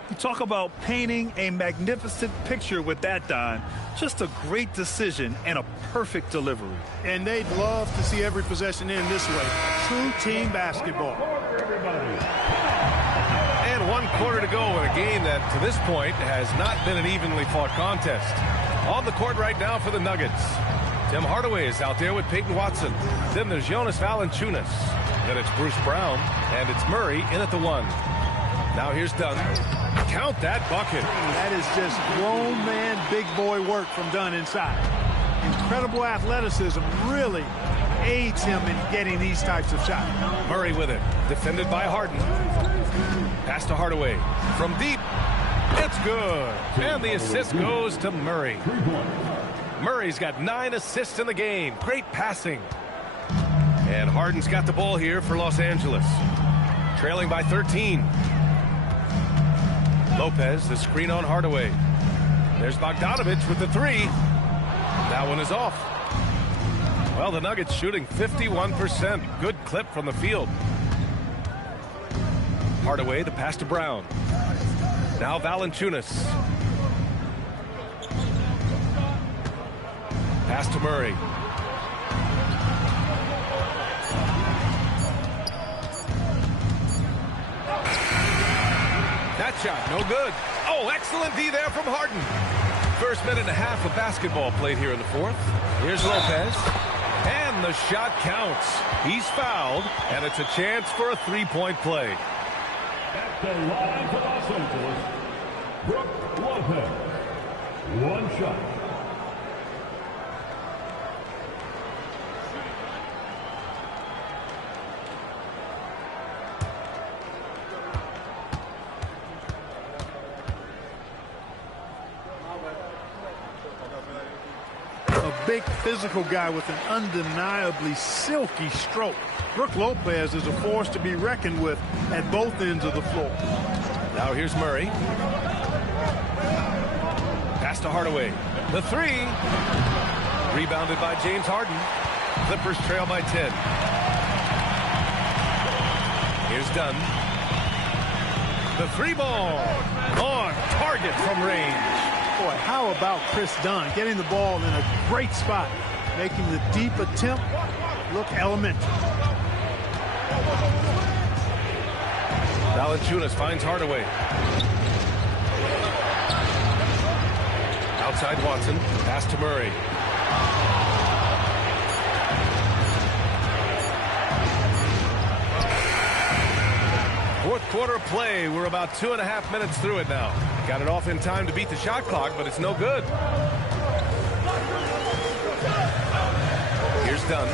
You talk about painting a magnificent picture with that, Don. Just a great decision and a perfect delivery. And they'd love to see every possession in this way. True team basketball. And 1 quarter to go in a game that, to this point, has not been an evenly fought contest. On the court right now for the Nuggets. Tim Hardaway is out there with Peyton Watson. Then there's Jonas Valanciunas. Then it's Bruce Brown. And it's Murray in at the 1. Now here's Dunn. Count that bucket. That is just grown man, big boy work from Dunn inside. Incredible athleticism really aids him in getting these types of shots. Murray with it. Defended by Harden. Pass to Hardaway. From deep. It's good. And the assist goes to Murray. Murray's got 9 assists in the game. Great passing. And Harden's got the ball here for Los Angeles. Trailing by 13. Lopez, the screen on Hardaway. There's Bogdanovich with the 3. That one is off. Well, the Nuggets shooting 51%. Good clip from the field. Hardaway, the pass to Brown. Now Valanciunas. Pass to Murray. That shot, no good. Oh, excellent D there from Harden. First minute and a half of basketball played here in the fourth. Here's Lopez. And the shot counts. He's fouled, and it's a chance for a three-point play. At the line for Los Angeles, Brook Lopez. One shot. Big physical guy with an undeniably silky stroke. Brook Lopez is a force to be reckoned with at both ends of the floor. Now here's Murray. Pass to Hardaway. The three. Rebounded by James Harden. Clippers trail by 10. Here's Dunn. The three ball. On target from range. Boy, how about Chris Dunn getting the ball in a great spot, making the deep attempt look elementary. Valanciunas finds Hardaway. Outside Watson. Pass to Murray. Fourth quarter play. We're about 2.5 minutes through it now. Got it off in time to beat the shot clock, but it's no good. Here's Dunn.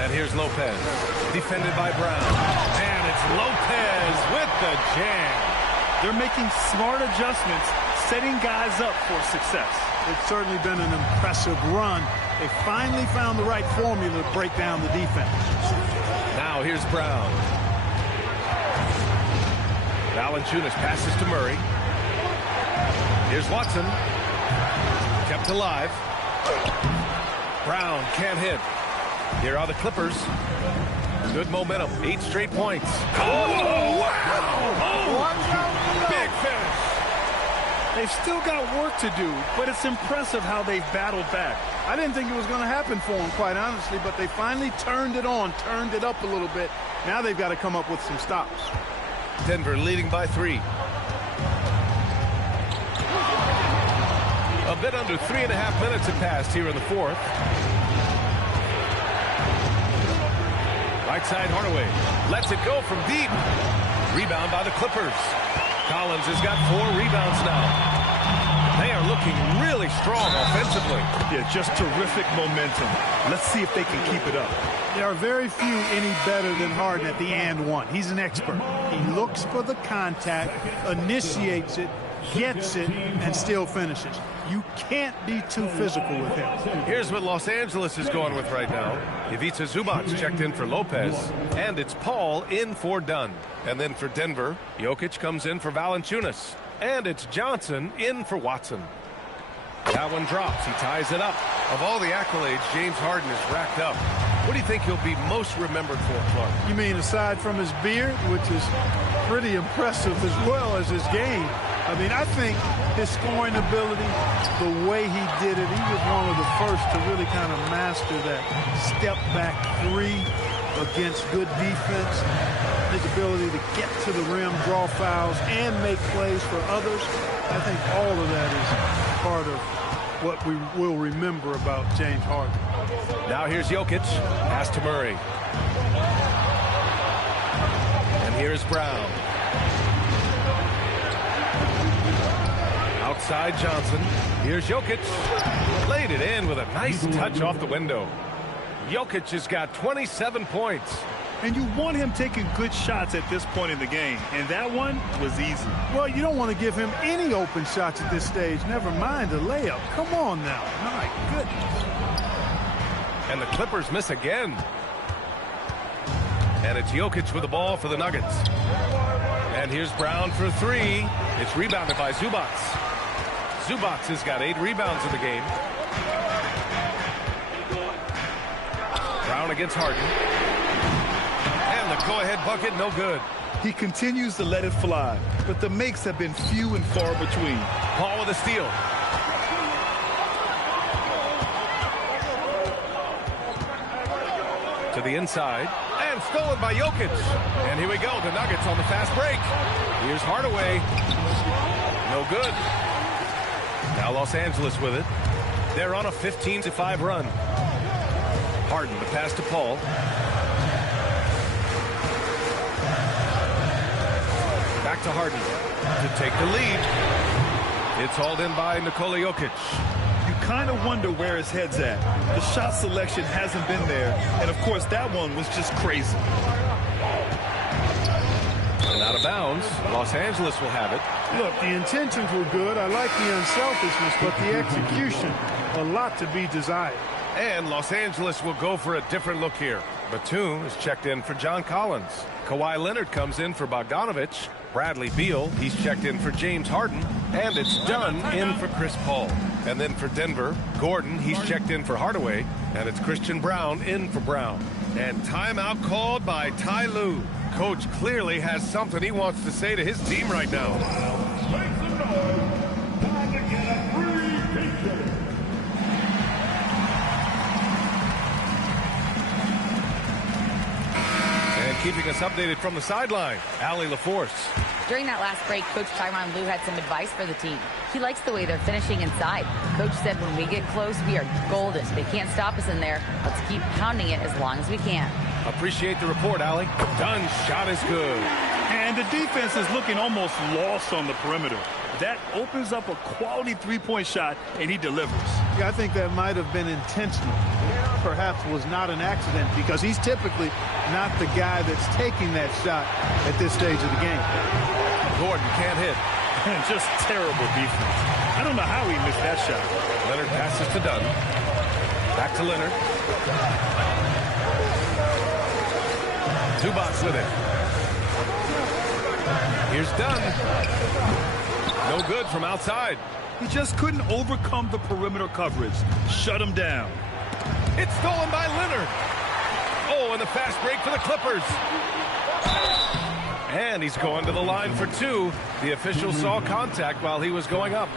And here's Lopez. Defended by Brown. And it's Lopez with the jam. They're making smart adjustments, setting guys up for success. It's certainly been an impressive run. They finally found the right formula to break down the defense. Now here's Brown. Valanciunas passes to Murray. Here's Watson. Kept alive. Brown can't hit. Here are the Clippers. Good momentum. 8 straight points. Oh, wow! Oh, big finish. They've still got work to do, but it's impressive how they've battled back. I didn't think it was going to happen for them, quite honestly, but they finally turned it on, turned it up a little bit. Now they've got to come up with some stops. Denver leading by 3. A bit under 3.5 minutes have passed here in the fourth. Right side Hardaway lets it go from deep. Rebound by the Clippers. Collins has got 4 rebounds now. They are looking really strong offensively. Yeah, just terrific momentum. Let's see if they can keep it up. There are very few any better than Harden at the and one. He's an expert. He looks for the contact, initiates it, gets it, and still finishes. You can't be too physical with him. Here's what Los Angeles is going with right now. Ivica Zubac checked in for Lopez, and it's Paul in for Dunn. And then for Denver, Jokic comes in for Valanciunas, and it's Johnson in for Watson. That one drops. He ties it up. Of all the accolades James Harden has racked up, what do you think he'll be most remembered for, Clark? You mean aside from his beard, which is pretty impressive, as well as his game? I mean, I think his scoring ability, the way he did it, he was one of the first to really kind of master that step-back 3 against good defense. His ability to get to the rim, draw fouls, and make plays for others. I think all of that is part of what we will remember about James Harden. Now here's Jokic. Pass to Murray. And here's Brown. Outside Johnson. Here's Jokic. Laid it in with a nice touch off the window. Jokic has got 27 points. And you want him taking good shots at this point in the game, and that one was easy. Well, you don't want to give him any open shots at this stage, never mind a layup. Come on now. My goodness. And the Clippers miss again. And it's Jokic with the ball for the Nuggets. And here's Brown for 3. It's rebounded by Zubac. Zubac has got 8 rebounds in the game. Brown against Harden. And the go-ahead bucket, no good. He continues to let it fly, but the makes have been few and far between. Paul with a steal. To the inside. And stolen by Jokic. And here we go. The Nuggets on the fast break. Here's Hardaway. No good. Now Los Angeles with it. They're on a 15-5 run. Harden, the pass to Paul. Back to Harden to take the lead. It's hauled in by Nikola Jokic. You kind of wonder where his head's at. The shot selection hasn't been there. And, of course, that one was just crazy. And out of bounds, Los Angeles will have it. Look, the intentions were good. I like the unselfishness, but the execution, a lot to be desired. And Los Angeles will go for a different look here. Batum is checked in for John Collins. Kawhi Leonard comes in for Bogdanovich. Bradley Beal, he's checked in for James Harden. And it's Dunn in for Chris Paul. And then for Denver, Gordon, he's checked in for Hardaway. And it's Christian Brown in for Brown. And timeout called by Ty Lue. Coach clearly has something he wants to say to his team right now. Make some noise. Time to get a free picture. And keeping us updated from the sideline, Allie LaForce. During that last break, Coach Tyronn Lue had some advice for the team. He likes the way they're finishing inside. Coach said when we get close, we are golden. They can't stop us in there. Let's keep pounding it as long as we can. Appreciate the report, Allie. Dunn's shot is good. And the defense is looking almost lost on the perimeter. That opens up a quality three-point shot, and he delivers. Yeah, I think that might have been intentional. Perhaps was not an accident because he's typically not the guy that's taking that shot at this stage of the game. Gordon can't hit. Just terrible defense. I don't know how he missed that shot. Leonard passes to Dunn. Back to Leonard. Zubac with it. Here's Dunn. No good from outside. He just couldn't overcome the perimeter coverage. Shut him down. It's stolen by Leonard. Oh, and the fast break for the Clippers. And he's going to the line for two. The official saw contact while he was going up.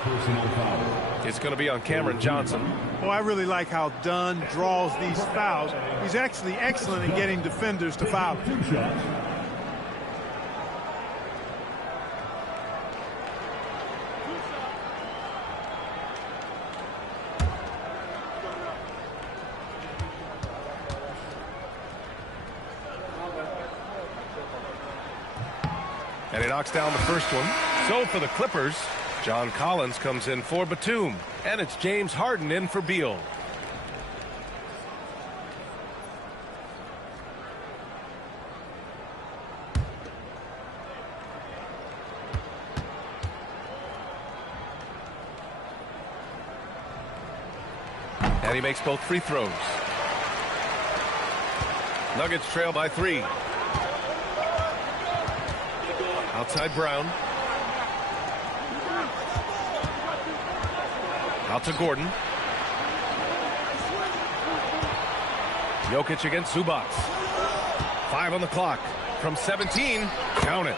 It's going to be on Cameron Johnson. Well, I really like how Dunn draws these fouls. He's actually excellent in getting defenders to foul him. And he knocks down the first one. So for the Clippers, John Collins comes in for Batum. And it's James Harden in for Beal. And he makes both free throws. Nuggets trail by 3. Outside Brown. Out to Gordon. Jokic against Zubac. 5 on the clock. From 17, count it.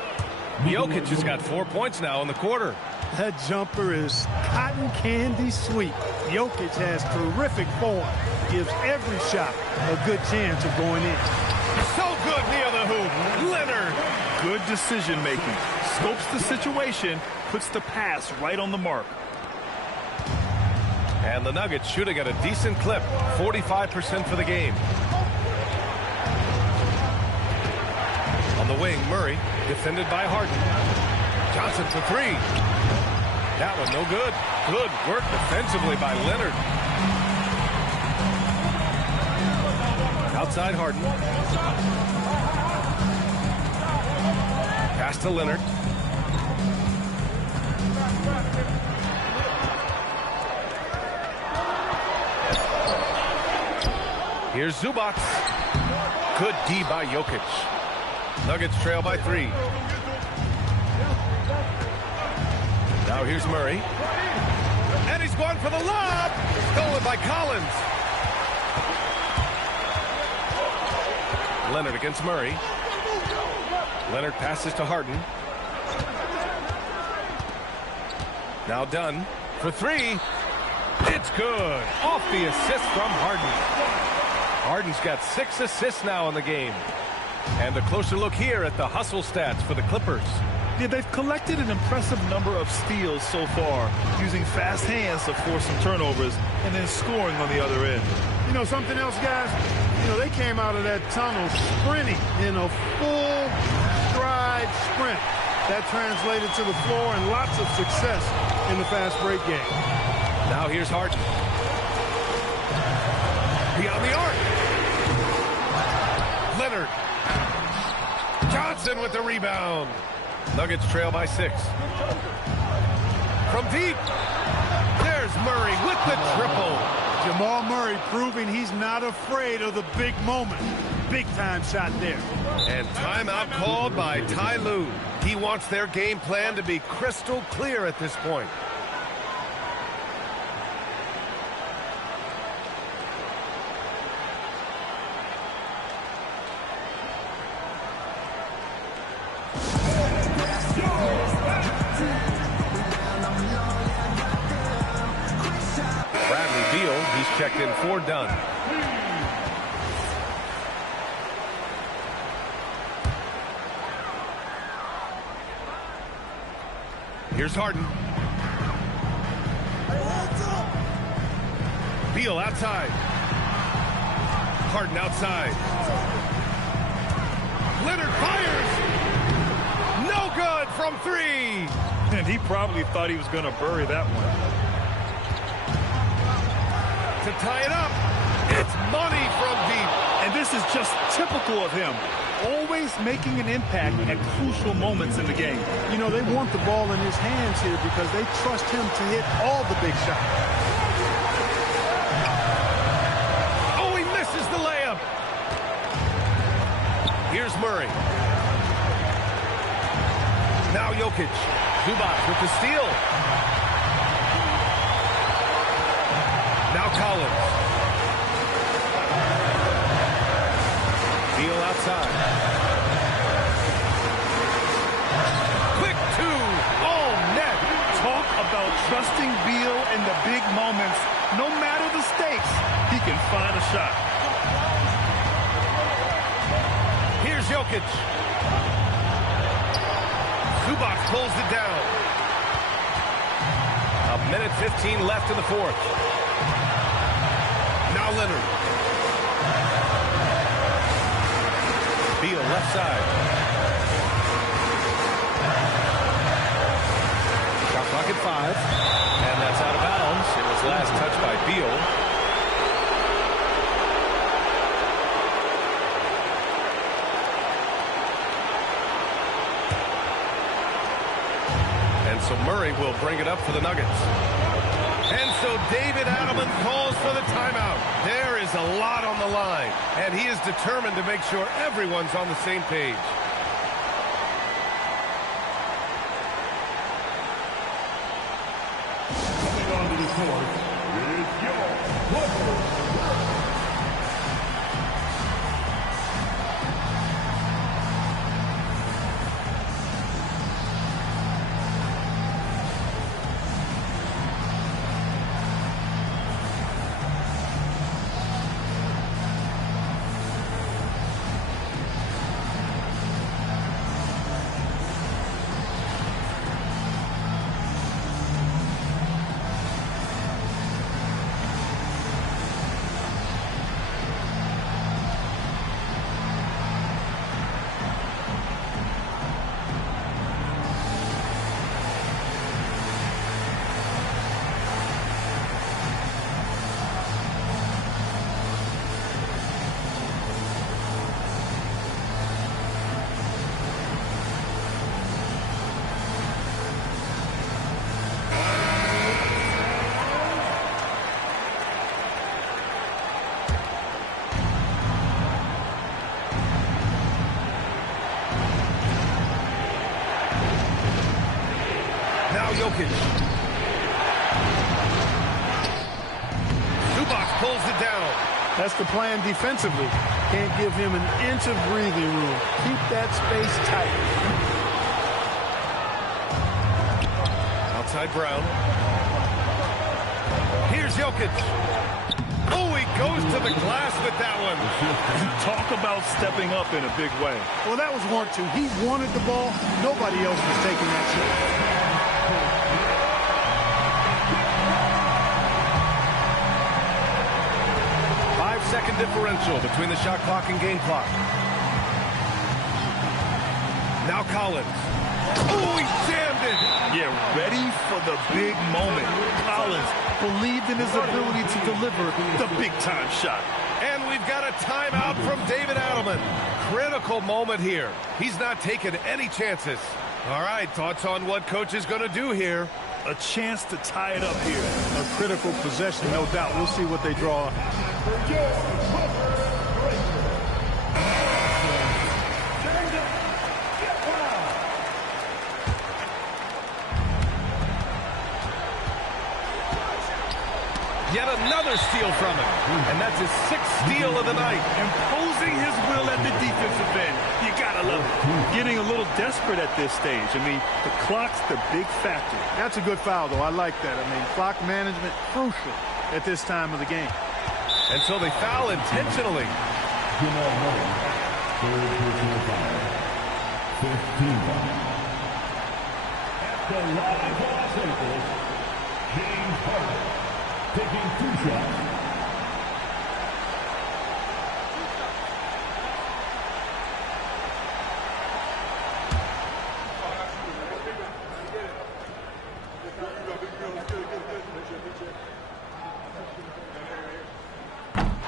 Jokic has got 4 points now in the quarter. That jumper is cotton candy sweet. Jokic has terrific form. Gives every shot a good chance of going in. So good near the hoop. Leonard. Good decision making. Scopes the situation, puts the pass right on the mark. And the Nuggets shooting at a decent clip. 45% for the game. On the wing, Murray, defended by Harden. Johnson for 3. That one no good. Good work defensively by Leonard. Outside Harden. Pass to Leonard. Here's Zubac. Good D by Jokic. Nuggets trail by 3. Now here's Murray. And he's going for the lob. Stolen by Collins. Leonard against Murray. Leonard passes to Harden. Now Dunn for 3. It's good. Off the assist from Harden. Harden's got 6 assists now in the game. And a closer look here at the hustle stats for the Clippers. Yeah, they've collected an impressive number of steals so far, using fast hands to force some turnovers and then scoring on the other end. You know, something else, guys? You know, they came out of that tunnel sprinting in a full stride sprint. That translated to the floor and lots of success in the fast break game. Now here's Harden. Beyond the arc. Leonard. Johnson with the rebound. Nuggets trail by 6. From deep. There's Murray with the triple. Jamal Murray proving he's not afraid of the big moment. Big time shot there. And timeout called by Ty Lue. He wants their game plan to be crystal clear at this point. He's checked in 4 done. Here's Harden. Beal outside. Harden outside. Leonard fires. No good from 3. And he probably thought he was going to bury that one. To tie it up. It's money from deep. And this is just typical of him. Always making an impact at crucial moments in the game. You know, they want the ball in his hands here because they trust him to hit all the big shots. Oh, he misses the layup. Here's Murray. Now Jokic. Zubac with the steal. Now Collins. Beal outside. Quick 2. Oh, net. Talk about trusting Beal in the big moments. No matter the stakes, he can find a shot. Here's Jokic. Zubac pulls it down. 1:15 left in the 4th. Now Leonard. Beal left side. Shot clock at 5. And that's out of bounds. It was last touched by Beal. And so Murray will bring it up for the Nuggets. And so David Adelman calls for the timeout. There is a lot on the line, and he is determined to make sure everyone's on the same page. Coming onto the court is your Clippers. Jokic. Zubac pulls it down. That's the plan defensively. Can't give him an inch of breathing room. Keep that space tight. Outside Brown. Here's Jokic. Oh, he goes to the glass with that one. Talk about stepping up in a big way. Well, that was 1-2. He wanted the ball. Nobody else was taking that shot. Five-second differential between the shot clock and game clock. Now Collins. Oh, he jammed it. Yeah, ready for the big moment. Collins believed in his ability to deliver the big-time shot. And we've got a timeout from David Adelman. Critical moment here. He's not taking any chances. All right, thoughts on what coach is going to do here? A chance to tie it up here. A critical possession, no doubt. We'll see what they draw. Yet another steal from him. And that's his 6th steal of the night. Imposing his will at the defensive end. You gotta love it. Getting a little desperate at this stage. I mean, the clock's the big factor. That's a good foul, though. I like that. I mean, clock management, crucial at this time of the game. And so they foul intentionally. 15 At the line for Los Angeles, James Harden taking 2 shots.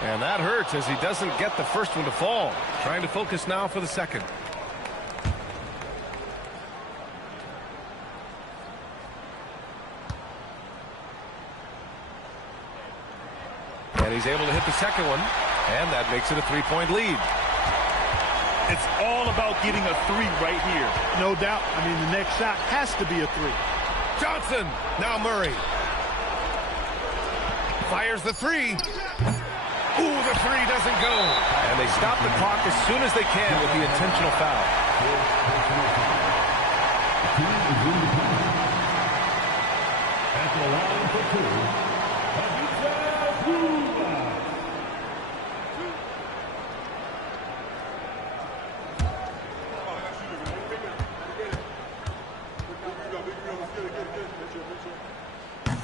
And that hurts as he doesn't get the first one to fall. Trying to focus now for the second. And he's able to hit the second one. And that makes it a 3-point lead. It's all about getting a 3 right here. No doubt. I mean, the next shot has to be a 3. Johnson. Now Murray. Fires the 3. Ooh, the 3 doesn't go. And they stop the clock as soon as they can with the intentional foul. At the line for 2.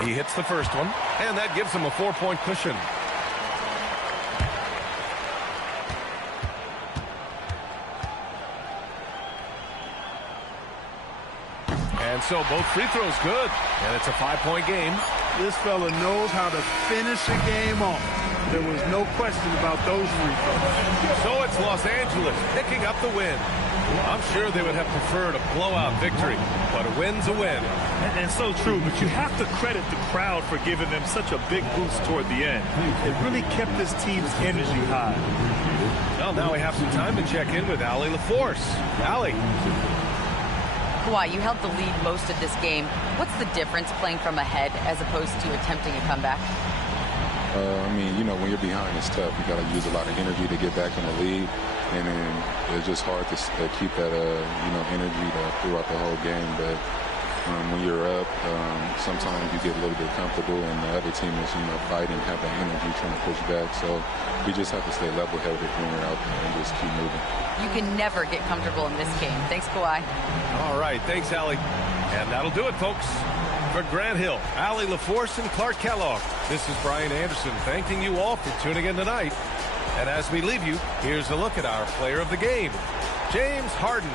He hits the first one, and that gives him a 4-point cushion. And so both free throws good, and it's a 5-point game. This fella knows how to finish a game off. There was no question about those free throws. So it's Los Angeles picking up the win. I'm sure they would have preferred a blowout victory, but a win's a win. And so true, but you have to credit the crowd for giving them such a big boost toward the end. It really kept this team's energy high. Well, now we have some time to check in with Allie LaForce. Allie. Kawhi, you held the lead most of this game. What's the difference playing from ahead as opposed to attempting a comeback? I mean, you know, when you're behind, it's tough. You got to use a lot of energy to get back in the lead, and then it's just hard to keep that, energy throughout the whole game. But when you're up, sometimes you get a little bit comfortable, and the other team is, fighting, have that energy, trying to push back. So we just have to stay level-headed when we're out there and just keep moving. You can never get comfortable in this game. Thanks, Kawhi. All right, thanks, Allie. And that'll do it, folks. For Grant Hill, Allie LaForce, and Clark Kellogg, this is Brian Anderson thanking you all for tuning in tonight. And as we leave you, here's a look at our player of the game, James Harden.